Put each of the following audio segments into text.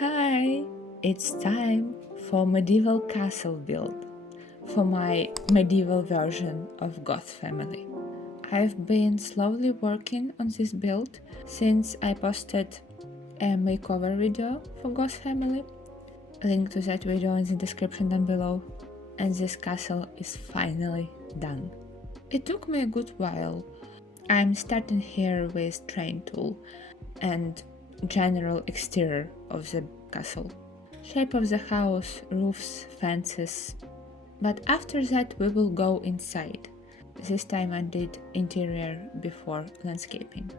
Hi! It's time for Medieval Castle build, for my medieval version of Goth family. I've been slowly working on this build since I posted a makeover video for Goth family. Link to that video in the description down below, and this castle is finally done. It took me a good while. I'm starting here with train tool and general exterior of the castle. Shape of the house, roofs, fences. But after that we will go inside. This time I did interior before landscaping.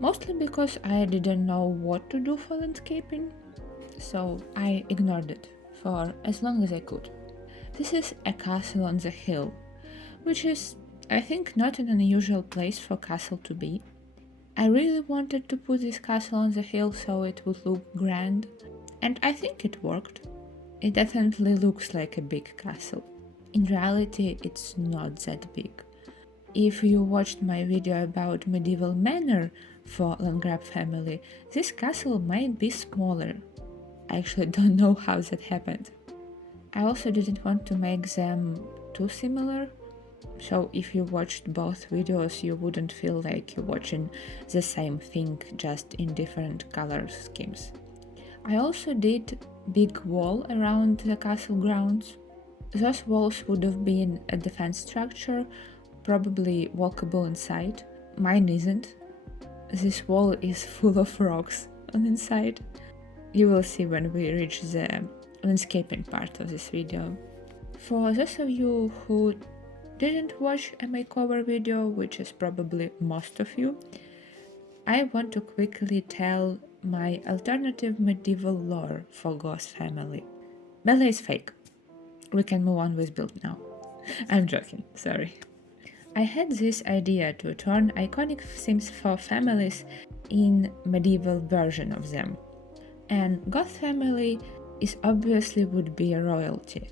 Mostly because I didn't know what to do for landscaping, so I ignored it for as long as I could. This is a castle on the hill, which is, I think, not an unusual place for castle to be. I really wanted to put this castle on the hill so it would look grand, and I think it worked. It definitely looks like a big castle. In reality, it's not that big. If you watched my video about medieval manor for Landgraf family, this castle might be smaller. I actually don't know how that happened. I also didn't want to make them too similar, so if you watched both videos you wouldn't feel like you're watching the same thing, just in different color schemes. I also did big wall around the castle grounds. Those walls would have been a defense structure, probably walkable inside. Mine isn't. This wall is full of rocks on inside. You will see when we reach the landscaping part of this video. For those of you who didn't watch a makeover video, which is probably most of you, I want to quickly tell my alternative medieval lore for Goth family. Bella is fake. We can move on with build now. I'm joking, sorry. I had this idea to turn iconic themes for families in medieval version of them. And Goth family is obviously would be a royalty.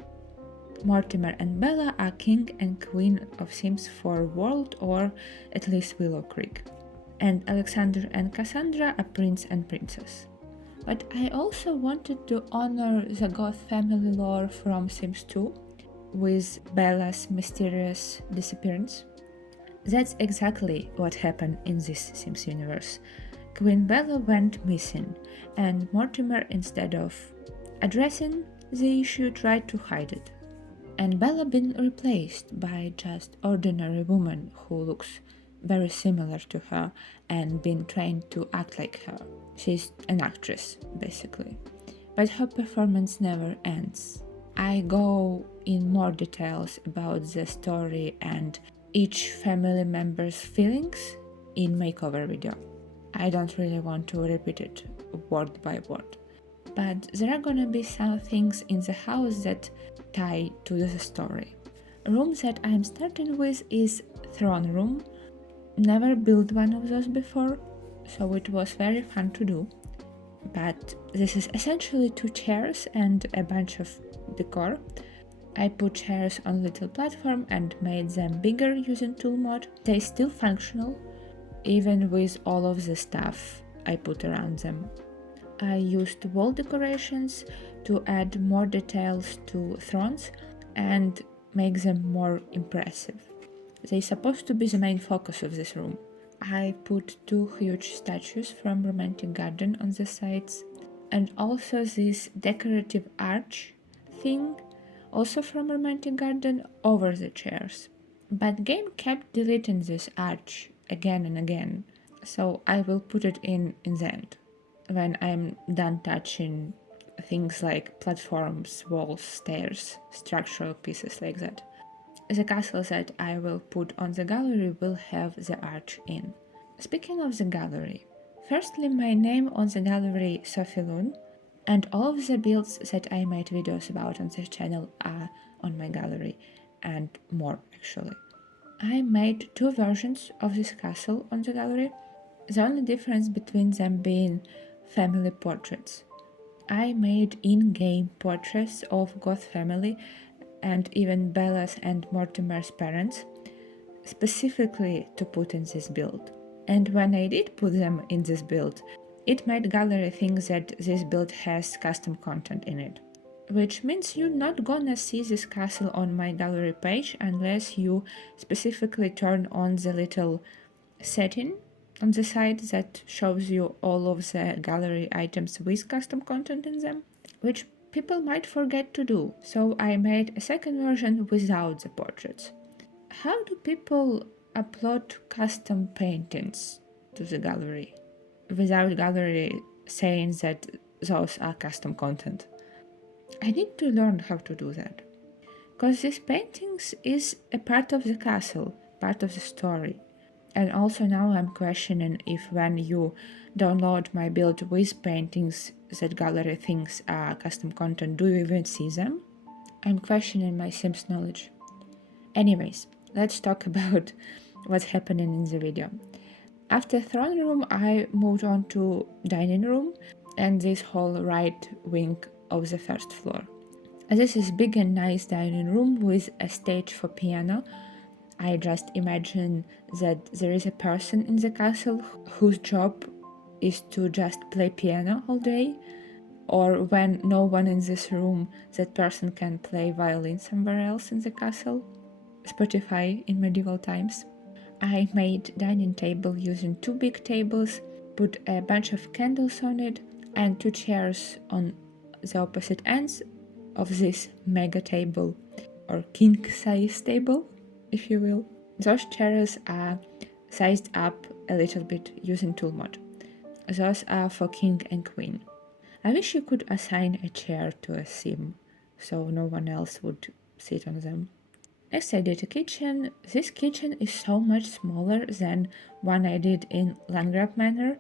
Mortimer and Bella are king and queen of themes for World or at least Willow Creek. And Alexander and Cassandra are prince and princess. But I also wanted to honor the Goth family lore from Sims 2 with Bella's mysterious disappearance. That's exactly what happened in this Sims universe. Queen Bella went missing, and Mortimer, instead of addressing the issue, tried to hide it. And Bella been replaced by just ordinary woman who looks very similar to her and been trained to act like her. She's an actress, basically. But her performance never ends. I go in more details about the story and each family member's feelings in makeover video. I don't really want to repeat it word by word. But there are gonna be some things in the house that tie to the story. A room that I'm starting with is throne room. Never built one of those before, so it was very fun to do. But this is essentially 2 chairs and a bunch of decor. I put chairs on little platform and made them bigger using tool mod. They still functional, even with all of the stuff I put around them. I used wall decorations to add more details to thrones and make them more impressive. They're supposed to be the main focus of this room. I put 2 huge statues from Romantic Garden on the sides, and also this decorative arch thing, also from Romantic Garden, over the chairs. But game kept deleting this arch again and again, so I will put it in the end, when I'm done touching things like platforms, walls, stairs, structural pieces like that. The castle that I will put on the gallery will have the arch in. Speaking of the gallery, firstly my name on the gallery Sophie Loon, and all of the builds that I made videos about on this channel are on my gallery, and more actually. I made 2 versions of this castle on the gallery, the only difference between them being family portraits. I made in-game portraits of Goth family and even Bella's and Mortimer's parents, specifically to put in this build. And when I did put them in this build, It made Galery think that this build has custom content in it, which means you're not gonna see this castle on my Gallery page unless you specifically turn on the little setting on the side that shows you all of the Gallery items with custom content in them, which people might forget to do. So I made a second version without the portraits. How do people upload custom paintings to the Gallery without Gallery saying that those are custom content? I need to learn how to do that, because these paintings is a part of the castle, part of the story. And also now I'm questioning if when you download my build with paintings that Gallery thinks are custom content, do you even see them? I'm questioning my Sims knowledge. Anyways, let's talk about what's happening in the video. After throne room, I moved on to dining room and this whole right wing of the first floor. This is big and nice dining room with a stage for piano. I just imagine that there is a person in the castle whose job is to just play piano all day, or when no one in this room, that person can play violin somewhere else in the castle. Spotify in medieval times. I made dining table using 2 big tables, put a bunch of candles on it, and 2 chairs on the opposite ends of this mega table, or king size table, if you will. Those chairs are sized up a little bit using tool mod. Those are for king and queen. I wish you could assign a chair to a sim, so no one else would sit on them. Next I did a kitchen. This kitchen is so much smaller than one I did in Landgrab Manor.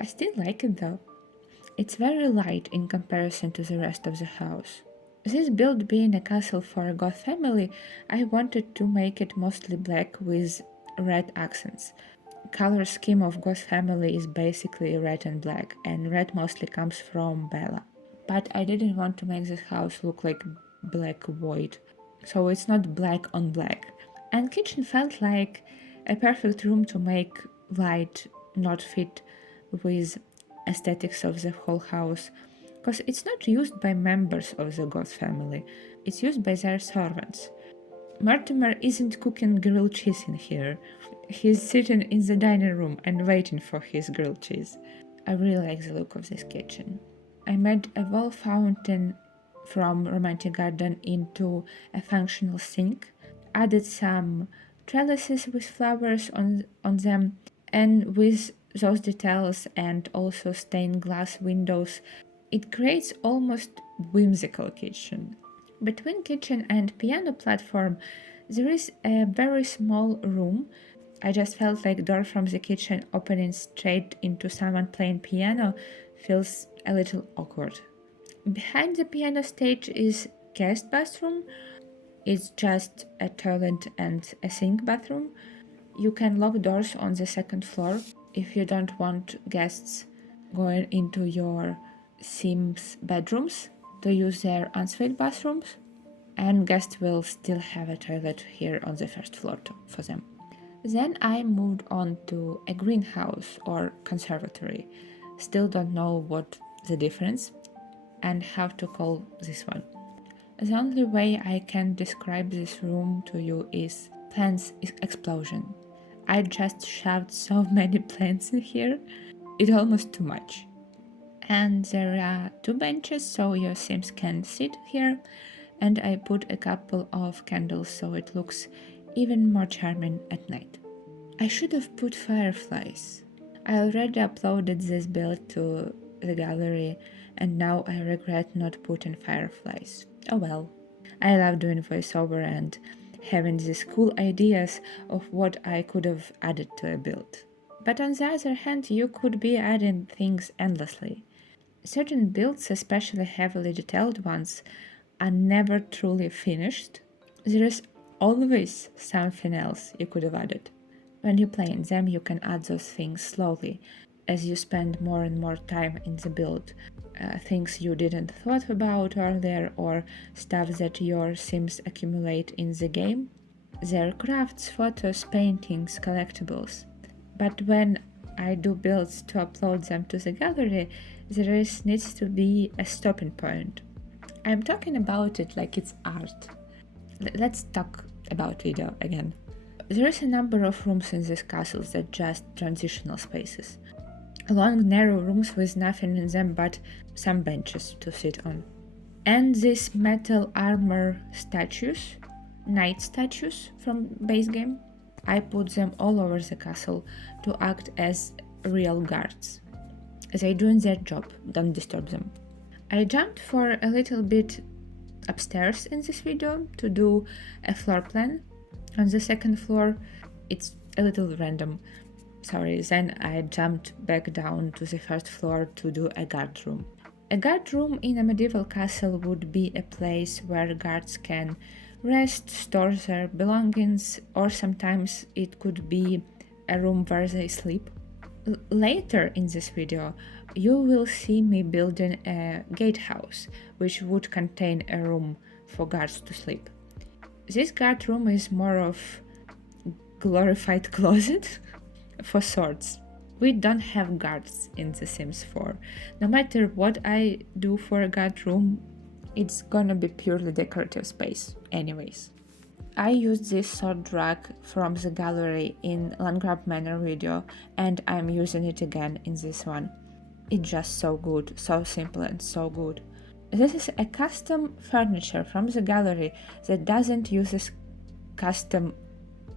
I still like it though. It's very light in comparison to the rest of the house. This build being a castle for a Goth family, I wanted to make it mostly black with red accents. Color scheme of Goth family is basically red and black, and red mostly comes from Bella. But I didn't want to make this house look like black void, so it's not black on black. And kitchen felt like a perfect room to make light not fit with aesthetics of the whole house, because it's not used by members of the Goth family, it's used by their servants. Mortimer isn't cooking grilled cheese in here. He's sitting in the dining room and waiting for his grilled cheese. I really like the look of this kitchen. I made a wall fountain from Romantic Garden into a functional sink, added some trellises with flowers on them, and with those details and also stained glass windows, it creates almost whimsical kitchen. Between kitchen and piano platform, there is a very small room. I just felt like door from the kitchen opening straight into someone playing piano feels a little awkward. Behind the piano stage is guest bathroom. It's just a toilet and a sink bathroom. You can lock doors on the second floor if you don't want guests going into your Sims bedrooms to use their ensuite bathrooms, and guests will still have a toilet here on the first floor for them. Then I moved on to a greenhouse or conservatory. Still don't know what the difference and how to call this one. The only way I can describe this room to you is plants explosion. I just shoved so many plants in here, it's almost too much. And there are 2 benches so your Sims can sit here, and I put a couple of candles so it looks even more charming at night. I should have put fireflies. I already uploaded this build to the gallery and now I regret not putting fireflies. Oh well. I love doing voiceover and having these cool ideas of what I could have added to a build. But on the other hand, you could be adding things endlessly. Certain builds, especially heavily detailed ones, are never truly finished. There is always something else you could have added. When you play in them, you can add those things slowly, as you spend more and more time in the build. Things you didn't thought about earlier, or stuff that your Sims accumulate in the game. Their crafts, photos, paintings, collectibles. But when I do builds to upload them to the gallery, there needs to be a stopping point. I'm talking about it like it's art. Let's talk about video again. There is a number of rooms in this castle that just transitional spaces. Long narrow rooms with nothing in them but some benches to sit on. And these metal armor statues, knight statues from base game, I put them all over the castle to act as real guards. They're doing their job, don't disturb them. I jumped for a little bit upstairs in this video to do a floor plan. On the second floor, it's a little random. Sorry, then I jumped back down to the first floor to do a guard room. A guard room in a medieval castle would be a place where guards can rest, store their belongings, or sometimes it could be a room where they sleep. Later in this video, you will see me building a gatehouse, which would contain a room for guards to sleep. This guard room is more of glorified closet for swords. We don't have guards in The Sims 4. No matter what I do for a guard room, it's gonna be purely decorative space anyways. I used this sword rack from the gallery in Landgrab Manor video and I'm using it again in this one. It's just so good, so simple and so good. This is a custom furniture from the gallery that doesn't use custom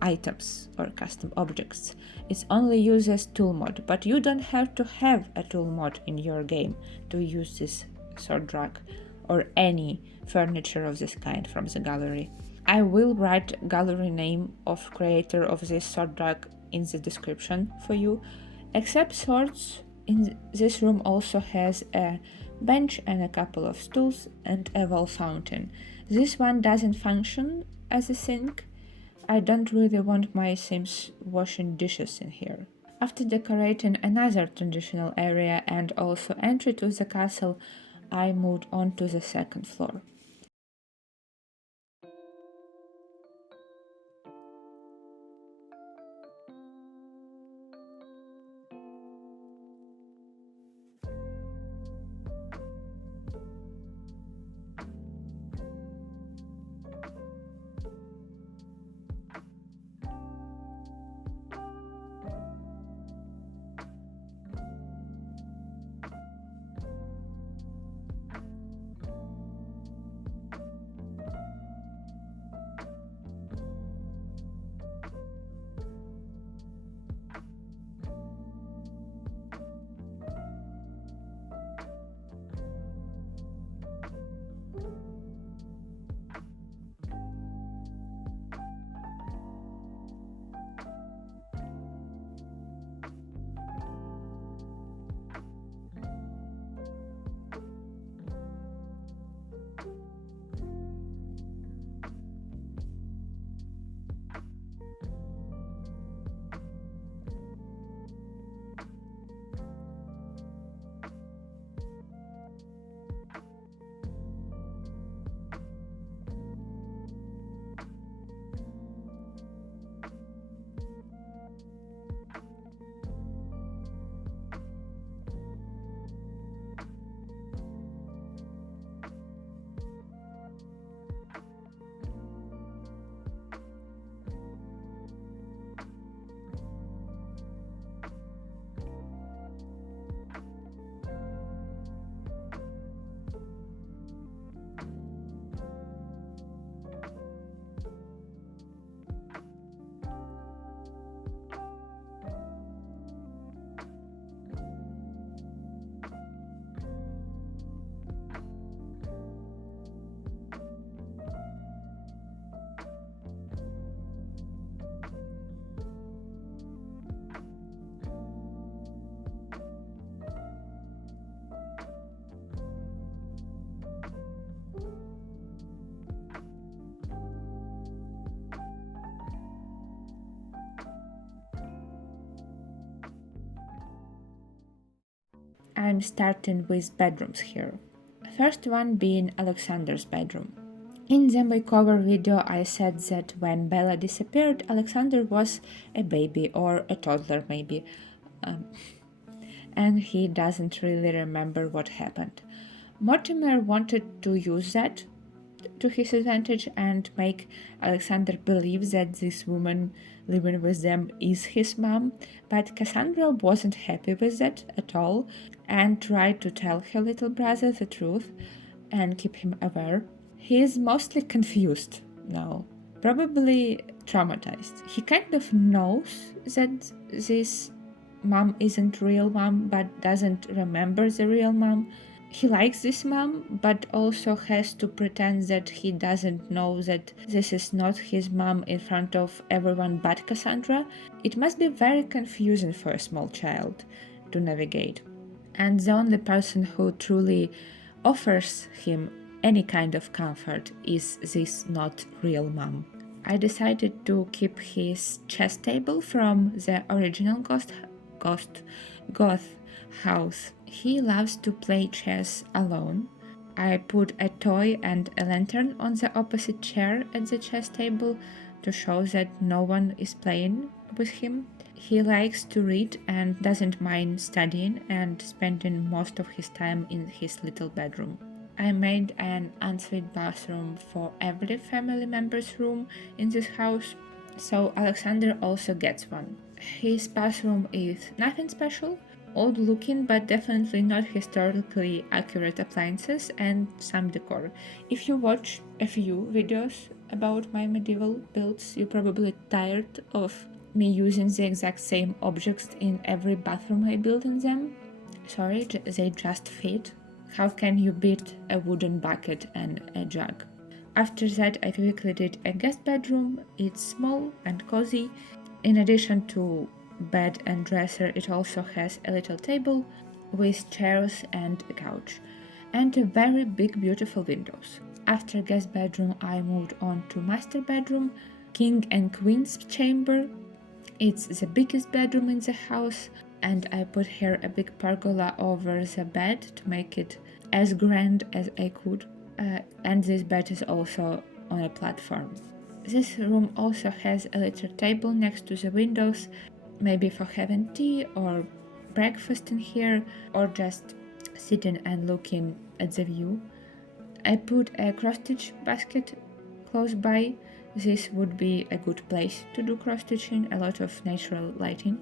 items or custom objects. It only uses tool mod, but you don't have to have a tool mod in your game to use this sword rack or any furniture of this kind from the gallery. I will write gallery name of creator of this sword rack in the description for you. Except swords, in this room also has a bench and a couple of stools and a wall fountain. This one doesn't function as a sink. I don't really want my Sims washing dishes in here. After decorating another traditional area and also entry to the castle, I moved on to the second floor. I'm starting with bedrooms here. First one being Alexander's bedroom. In the makeover video I said that when Bella disappeared, Alexander was a baby or a toddler maybe. and he doesn't really remember what happened. Mortimer wanted to use that to his advantage and make Alexander believe that this woman living with them is his mom, but Cassandra wasn't happy with that at all and tried to tell her little brother the truth and keep him aware. He is mostly confused now, probably traumatized. He kind of knows that this mom isn't real mom but doesn't remember the real mom. He likes this mom, but also has to pretend that he doesn't know that this is not his mom in front of everyone but Cassandra. It must be very confusing for a small child to navigate. And the only person who truly offers him any kind of comfort is this not real mom. I decided to keep his chess table from the original Goth house. He loves to play chess alone. I put a toy and a lantern on the opposite chair at the chess table to show that no one is playing with him. He likes to read and doesn't mind studying and spending most of his time in his little bedroom. I made an ensuite bathroom for every family member's room in this house, so Alexander also gets one. His bathroom is nothing special, old looking but definitely not historically accurate appliances and some decor. If you watch a few videos about my medieval builds, you're probably tired of me using the exact same objects in every bathroom I build in them. Sorry, they just fit. How can you beat a wooden bucket and a jug? After that, I quickly did a guest bedroom. It's small and cozy. In addition to bed and dresser, it also has a little table with chairs and a couch, and a very big beautiful windows. After guest bedroom, I moved on to master bedroom, king and queen's chamber. It's the biggest bedroom in the house, and I put here a big pergola over the bed to make it as grand as I could, and this bed is also on a platform. This room also has a little table next to the windows, maybe for having tea or breakfast in here, or just sitting and looking at the view. I put a cross-stitch basket close by. This would be a good place to do cross-stitching, a lot of natural lighting.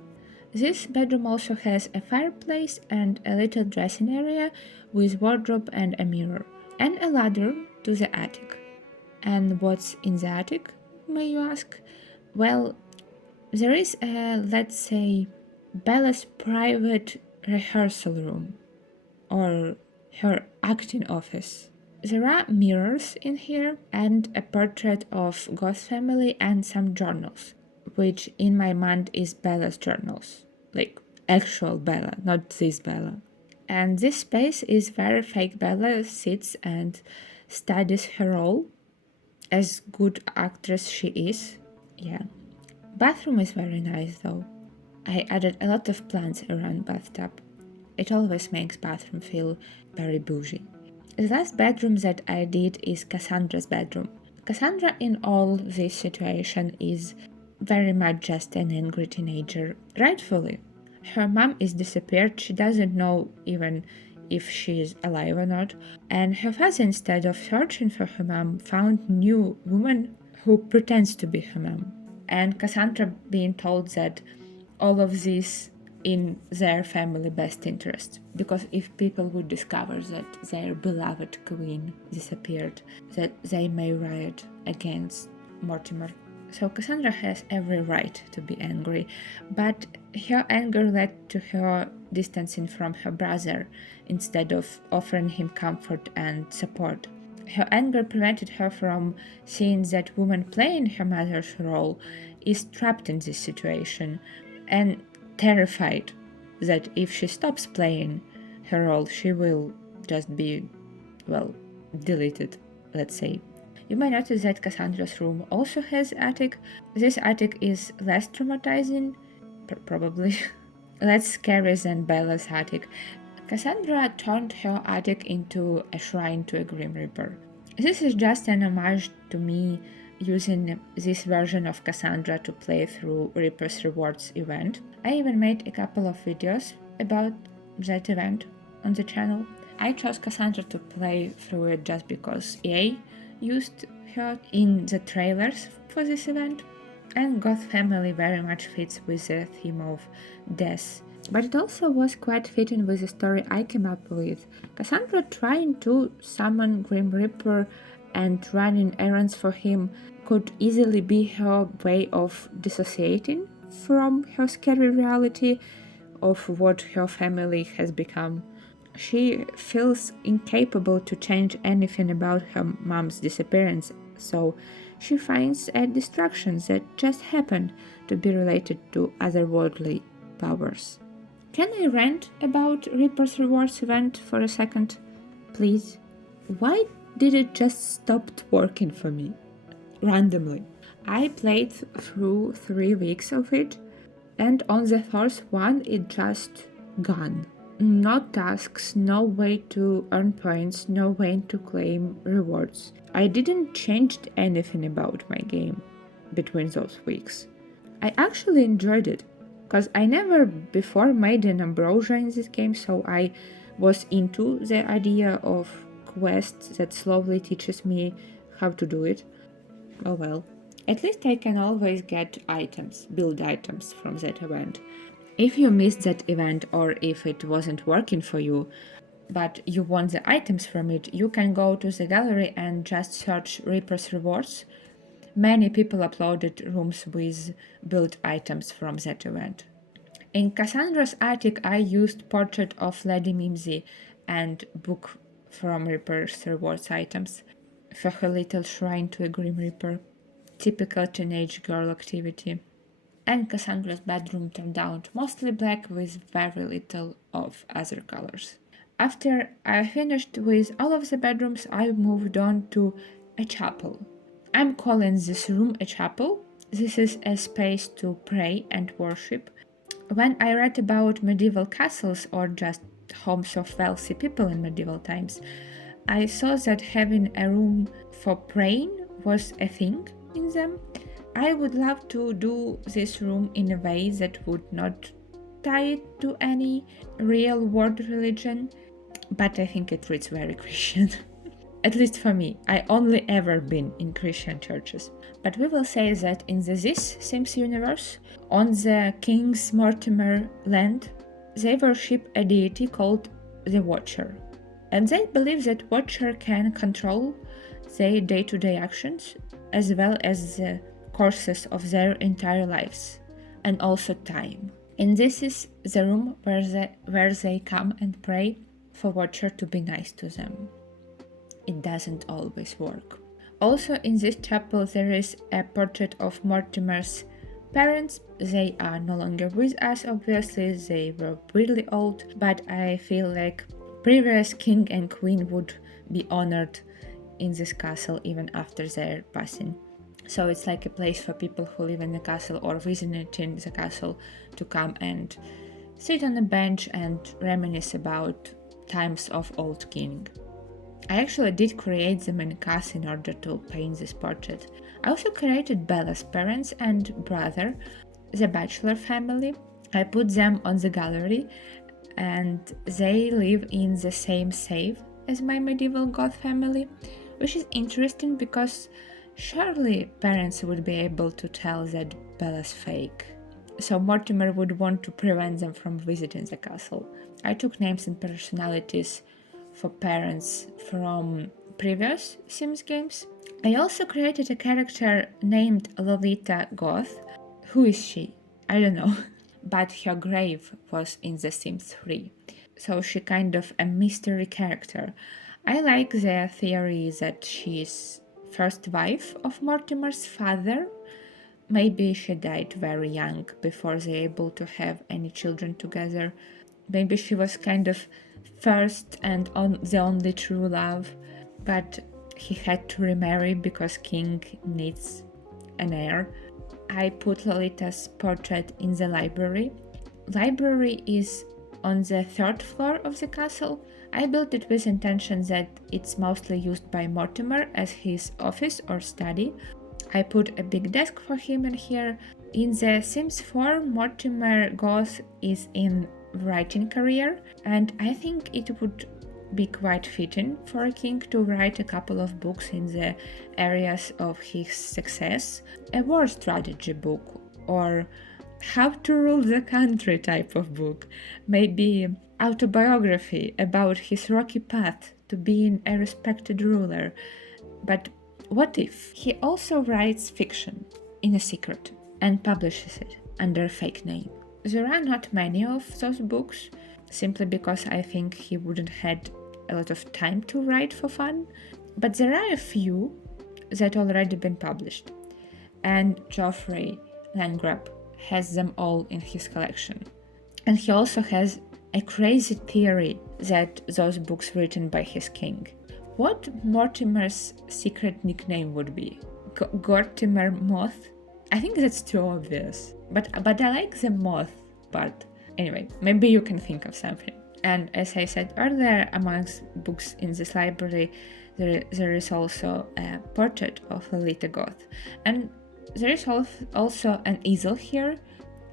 This bedroom also has a fireplace and a little dressing area with wardrobe and a mirror, and a ladder to the attic. And what's in the attic, may you ask? Well, there is a, let's say, Bella's private rehearsal room, or her acting office. There are mirrors in here and a portrait of Goth family and some journals, which in my mind is Bella's journals, like actual Bella, not this Bella. And this space is where fake Bella sits and studies her role, as good actress she is. Yeah. Bathroom is very nice though. I added a lot of plants around bathtub. It always makes bathroom feel very bougie. The last bedroom that I did is Cassandra's bedroom. Cassandra in all this situation is very much just an angry teenager, rightfully. Her mom is disappeared, she doesn't know even if she is alive or not, and her father, instead of searching for her mom, found new woman who pretends to be her mom. And Cassandra being told that all of this in their family best interest, because if people would discover that their beloved queen disappeared, that they may riot against Mortimer. So Cassandra has every right to be angry, but her anger led to her distancing from her brother instead of offering him comfort and support. Her anger prevented her from seeing that woman playing her mother's role is trapped in this situation and terrified that if she stops playing her role, she will just be, well, deleted, let's say. You may notice that Cassandra's room also has attic. This attic is less traumatizing, probably less scary than Bella's attic. Cassandra turned her attic into a shrine to a Grim Reaper. This is just an homage to me using this version of Cassandra to play through Reaper's Rewards event. I even made a couple of videos about that event on the channel. I chose Cassandra to play through it just because EA used her in the trailers for this event, and Goth family very much fits with the theme of death. But it also was quite fitting with the story I came up with. Cassandra trying to summon Grim Reaper and running errands for him could easily be her way of dissociating from her scary reality of what her family has become. She feels incapable to change anything about her mom's disappearance, so she finds a distraction that just happened to be related to otherworldly powers. Can I rant about Reaper's Rewards event for a second, please? Why did it just stop working for me? Randomly. I played through 3 weeks of it, and on the first one it just gone. No tasks, no way to earn points, no way to claim rewards. I didn't change anything about my game between those weeks. I actually enjoyed it, because I never before made an ambrosia in this game, so I was into the idea of quests that slowly teaches me how to do it. Oh well. At least I can always get items, build items from that event. If you missed that event or if it wasn't working for you, but you want the items from it, you can go to the gallery and just search Reaper's Rewards. Many people uploaded rooms with built items from that event. In Cassandra's attic, I used Portrait of Lady Mimsy and book from Reaper's Rewards items for her little shrine to a Grim Reaper. Typical teenage girl activity. And Cassandra's bedroom turned out mostly black with very little of other colors. After I finished with all of the bedrooms, I moved on to a chapel. I'm calling this room a chapel. This is a space to pray and worship. When I read about medieval castles or just homes of wealthy people in medieval times, I saw that having a room for praying was a thing in them. I would love to do this room in a way that would not tie it to any real world religion, but I think it reads very Christian. At least for me, I only ever been in Christian churches. But we will say that in the This Sims universe, on the King's Mortimer land, they worship a deity called the Watcher. And they believe that Watcher can control their day-to-day actions, as well as the courses of their entire lives, and also time. And this is the room where they come and pray for Watcher to be nice to them. It doesn't always work. Also in this chapel there is a portrait of Mortimer's parents. They are no longer with us, obviously, they were really old, but I feel like previous king and queen would be honored in this castle even after their passing. So it's like a place for people who live in the castle or visiting the castle to come and sit on a bench and reminisce about times of old king. I actually did create them in cast in order to paint this portrait. I also created Bella's parents and brother, the bachelor family. I put them on the gallery and they live in the same save as my medieval Goth family, which is interesting because surely parents would be able to tell that Bella's fake. So Mortimer would want to prevent them from visiting the castle. I took names and personalities for parents from previous Sims games. I also created a character named Lolita Goth. Who is she? I don't know. But her grave was in The Sims 3. So she kind of a mystery character. I like the theory that she's first wife of Mortimer's father. Maybe she died very young before they were able to have any children together. Maybe she was kind of first and the only true love, but he had to remarry because King needs an heir. I put Lolita's portrait in the library. Library is on the 3rd floor of the castle. I built it with intention that it's mostly used by Mortimer as his office or study. I put a big desk for him in here. In the Sims 4, Mortimer Goth is in writing career, and I think it would be quite fitting for a king to write a couple of books in the areas of his success. A war strategy book, or how to rule the country type of book, maybe autobiography about his rocky path to being a respected ruler. But what if he also writes fiction in a secret and publishes it under a fake name? There are not many of those books, simply because I think he wouldn't had a lot of time to write for fun, but there are a few that already been published, and Geoffrey Landgrab has them all in his collection. And he also has a crazy theory that those books written by his king. What Mortimer's secret nickname would be? Gortimer Moth? I think that's too obvious, but I like the moth part. Anyway, maybe you can think of something. And as I said earlier, amongst books in this library, there is also a portrait of Lolita Goth. And there is also an easel here.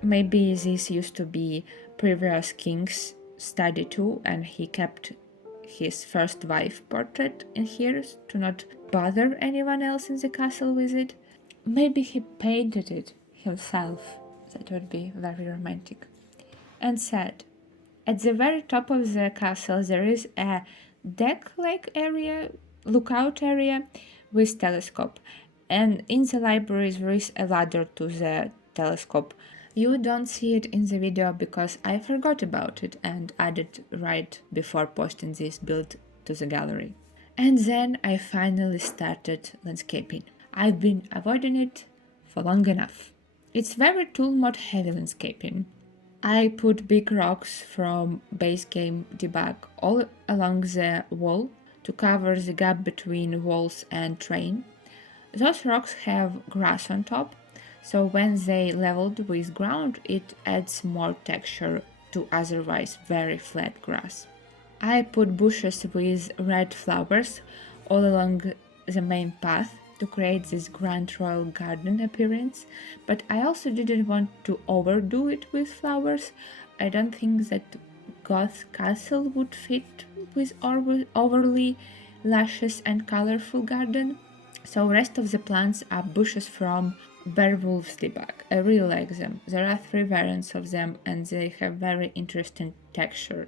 Maybe this used to be previous king's study too, and he kept his first wife portrait in here to not bother anyone else in the castle with it. Maybe he painted it himself. That would be very romantic. And sad. At the very top of the castle there is a deck-like area, lookout area with telescope. And in the library there is a ladder to the telescope. You don't see it in the video because I forgot about it and added right before posting this build to the gallery. And then I finally started landscaping. I've been avoiding it for long enough. It's very tool mod heavy landscaping. I put big rocks from base game debug all along the wall to cover the gap between walls and terrain. Those rocks have grass on top, so when they leveled with ground, it adds more texture to otherwise very flat grass. I put bushes with red flowers all along the main path to create this grand royal garden appearance, but I also didn't want to overdo it with flowers. I don't think that Goth castle would fit with overly luscious and colorful garden. So rest of the plants are bushes from Werewolf's Debug. I really like them. There are 3 variants of them and they have very interesting texture.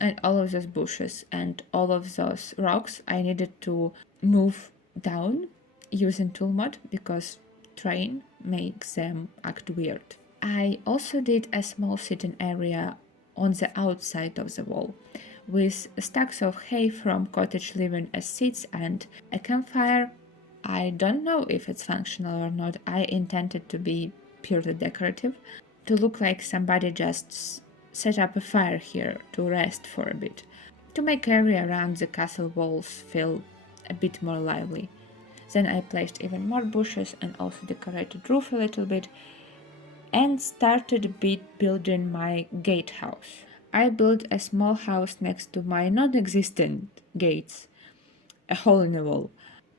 And all of those bushes and all of those rocks I needed to move down using tool mod because terrain makes them act weird. I also did a small sitting area on the outside of the wall with stacks of hay from cottage living as seats and a campfire. I don't know if it's functional or not. I intended to be purely decorative, to look like somebody just set up a fire here to rest for a bit, to make area around the castle walls feel a bit more lively. Then I placed even more bushes and also decorated roof a little bit and started building my gatehouse. I built a small house next to my non-existent gates, a hole in the wall.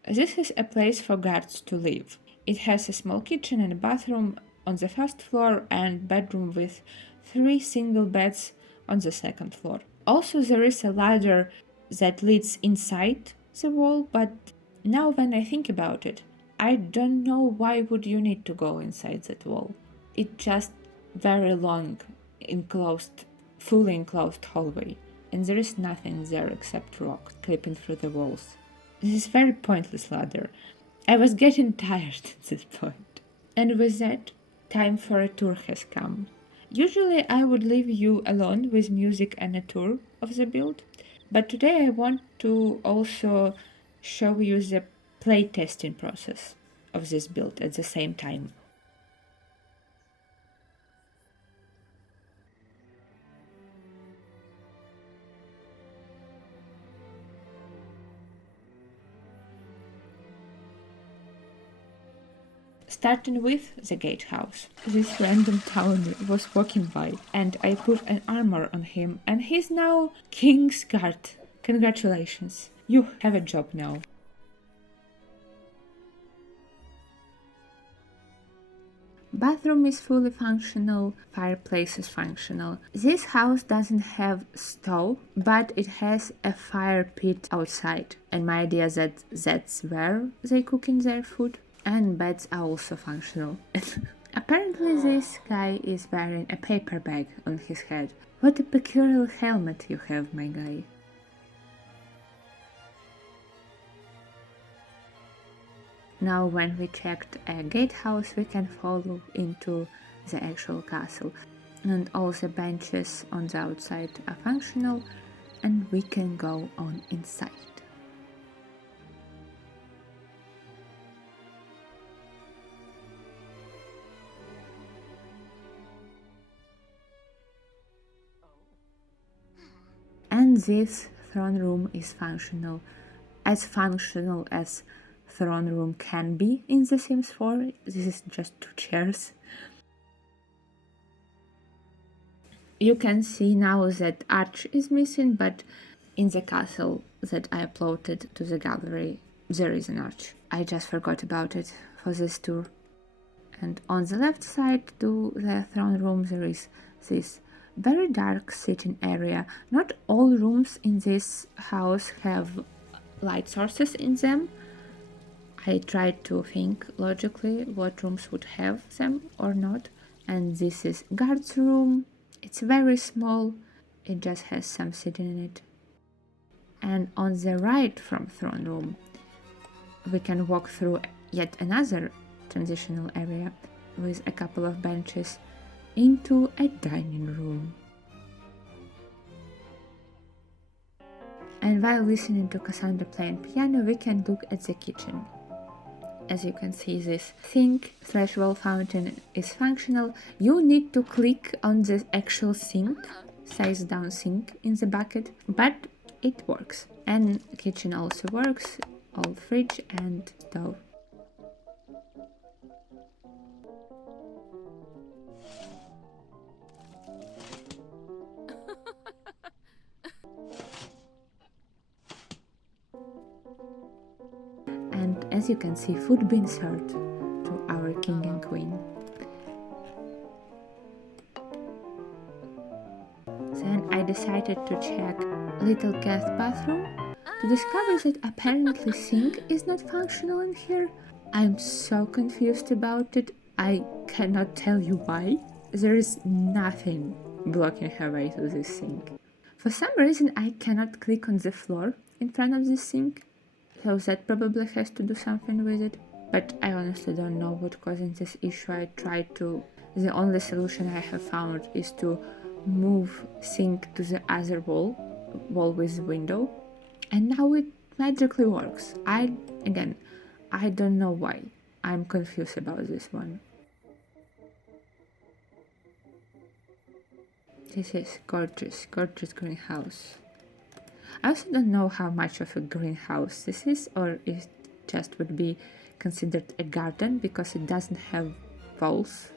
This is a place for guards to live. It has a small kitchen and a bathroom on the first floor and bedroom with 3 single beds on the second floor. Also there is a ladder that leads inside the wall, but now when I think about it, I don't know why would you need to go inside that wall. It's just very long, fully enclosed hallway, and there is nothing there except rock clipping through the walls. This is very pointless ladder. I was getting tired at this point. And with that, time for a tour has come. Usually I would leave you alone with music and a tour of the build, but today I want to also show you the playtesting process of this build at the same time. Starting with the gatehouse. This random townie was walking by and I put an armor on him and he's now King's Guard. Congratulations, you have a job now. Bathroom is fully functional, fireplace is functional. This house doesn't have stove, but it has a fire pit outside. And my idea is that that's where they cook in their food. And beds are also functional. Apparently this guy is wearing a paper bag on his head. What a peculiar helmet you have, my guy. Now when we checked a gatehouse, we can follow into the actual castle. And all the benches on the outside are functional, and we can go on inside. And this throne room is functional as throne room can be in The Sims 4. This is just 2 chairs. You can see now that arch is missing, but in the castle that I uploaded to the gallery, there is an arch. I just forgot about it for this tour. And on the left side to the throne room there is this very dark sitting area. Not all rooms in this house have light sources in them. I tried to think logically what rooms would have them or not. And this is guard's room. It's very small. It just has some sitting in it. And on the right from throne room, we can walk through yet another transitional area with a couple of benches into a dining room. And while listening to Cassandra playing piano, we can look at the kitchen. As you can see, this sink / wall fountain is functional. You need to click on the actual sink, size down sink in the bucket, but it works. And kitchen also works, old fridge and stove. And as you can see, food being served to our king and queen. Then I decided to check little Goth bathroom to discover that apparently sink is not functional in here. I'm so confused about it. I cannot tell you why. There is nothing blocking her way to this sink. For some reason I cannot click on the floor in front of this sink. So that probably has to do something with it, but I honestly don't know what causing this issue. The only solution I have found is to move sink to the other wall with the window, and now it magically works. I don't know why. I'm confused about this one. This is gorgeous greenhouse. I also don't know how much of a greenhouse this is, or it just would be considered a garden because it doesn't have walls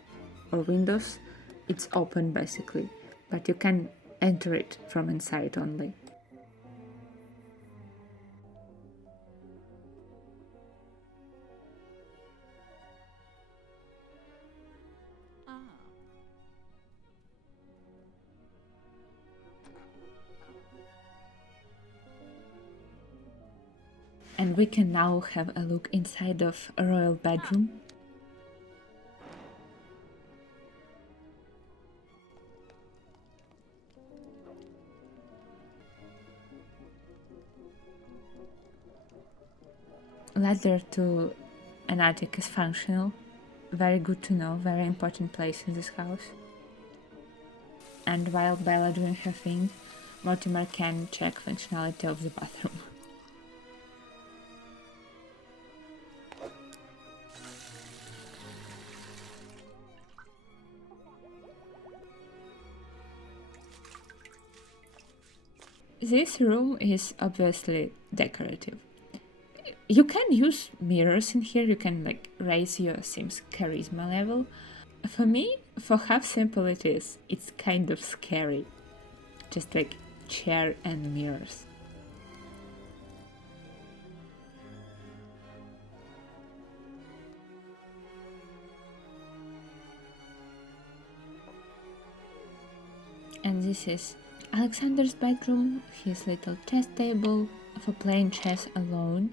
or windows. It's open basically, but you can enter it from inside only. And we can now have a look inside of a royal bedroom. Ladder to an attic is functional. Very good to know, very important place in this house. And while Bella doing her thing, Mortimer can check functionality of the bathroom. This room is obviously decorative. You can use mirrors in here, you can raise your Sims charisma level. For me, for how simple it is, it's kind of scary. Just chair and mirrors. this is Alexander's bedroom, his little chess table for playing chess alone.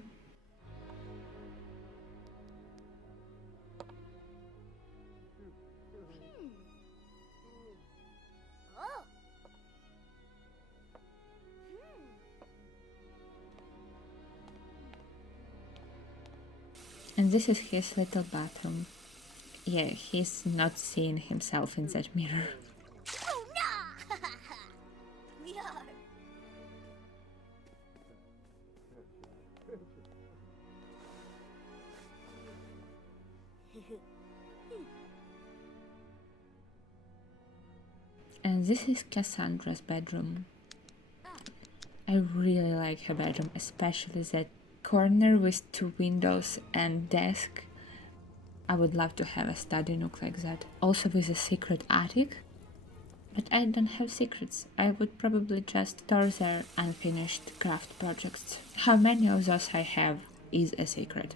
And this is his little bathroom. Yeah, he's not seeing himself in that mirror. And this is Cassandra's bedroom. I really like her bedroom, especially that corner with 2 windows and desk. I would love to have a study nook like that. Also with a secret attic. But I don't have secrets. I would probably just store there unfinished craft projects. How many of those I have is a secret.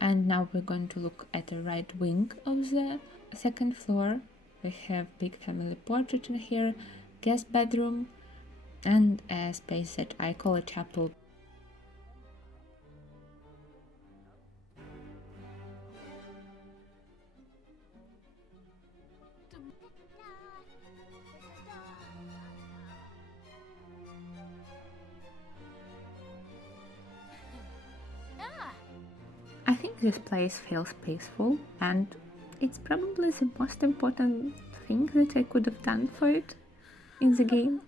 And now we're going to look at the right wing of the second floor. We have big family portrait in here, guest bedroom, and a space that I call a chapel. I think this place feels peaceful, and it's probably the most important thing that I could have done for it in the game.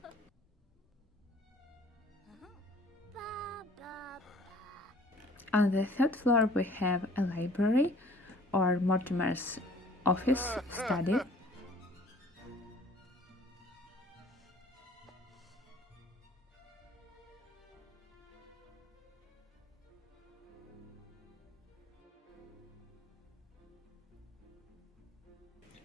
On the third floor we have a library, or Mortimer's office study.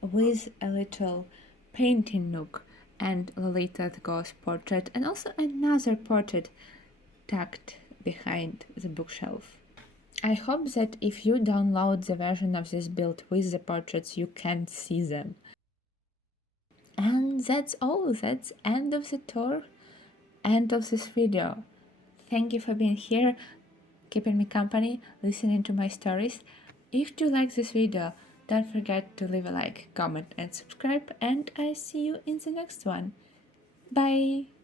With a little painting nook and Lolita the Goth portrait, and also another portrait tucked behind the bookshelf. I hope that if you download the version of this build with the portraits, you can see them. And that's all. That's end of the tour, end of this video. Thank you for being here, keeping me company, listening to my stories. If you like this video, don't forget to leave a like, comment and subscribe, and I see you in the next one. Bye!